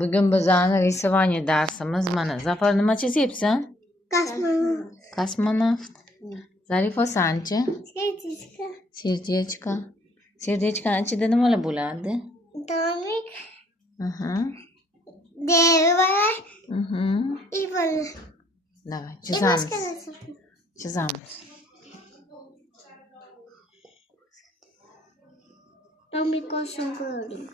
Bugun bizani rисование darsimiz mana. Zafar nima chizyapsan? Kosmonavt. Zarifa sanchi? Serдечко. Serдечкani ichida nimalar bo'ladi? Домик. Aha. Дерево. И вода. Давай, chizamiz. Chizamiz. Домик очень горит.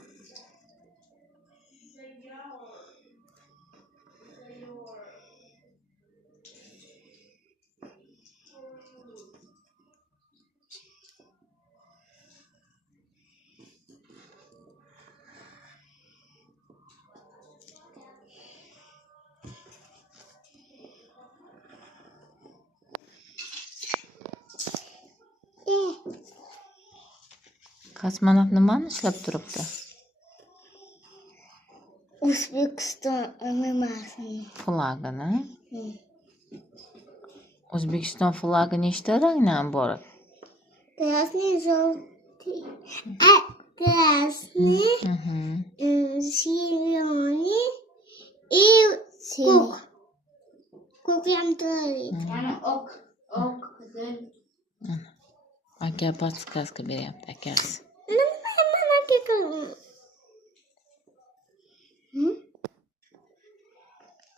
Kosmonavt nimani ishlab turibdi? O'zbekiston nimasini? Flagini. O'zbekiston flagi nechta rangdan iborat? Красный, желтый. Красный, зеленый и кук. Кук ham turadi. Yana ok. Aka podskaska beryapti akasi.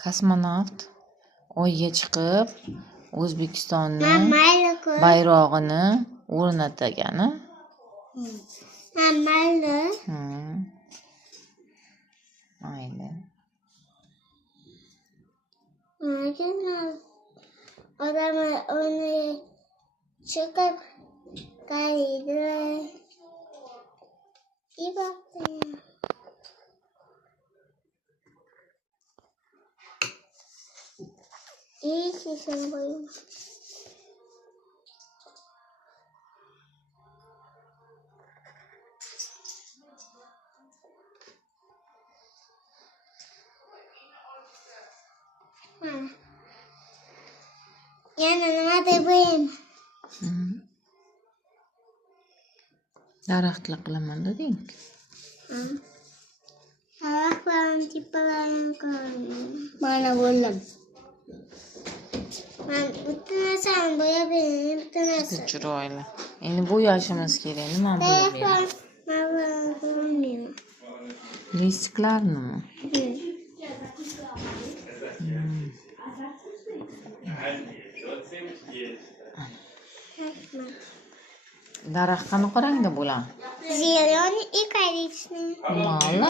Kosmonavt oyga chiqib O'zbekistonni bayrog'ini o'rnatgani. Mayli. Mayli. Odamlar uni chiqib qaraydi. И сейчас будем. Yana nima deb bo'yim? Daraxtlar qilaman deding. Daraxtlarni tepalarini qilaman. Mana bo'ldim. Men bitta narsani bo'yab beraman, bitta narsa. Chiroyli. Endi bo'yashimiz kerak. Nima bo'yab beraman? Mana Listiklarnimi? Daraxt qanaqa rangda bo'ladi? Zеленый и коричневый. Ma'lum.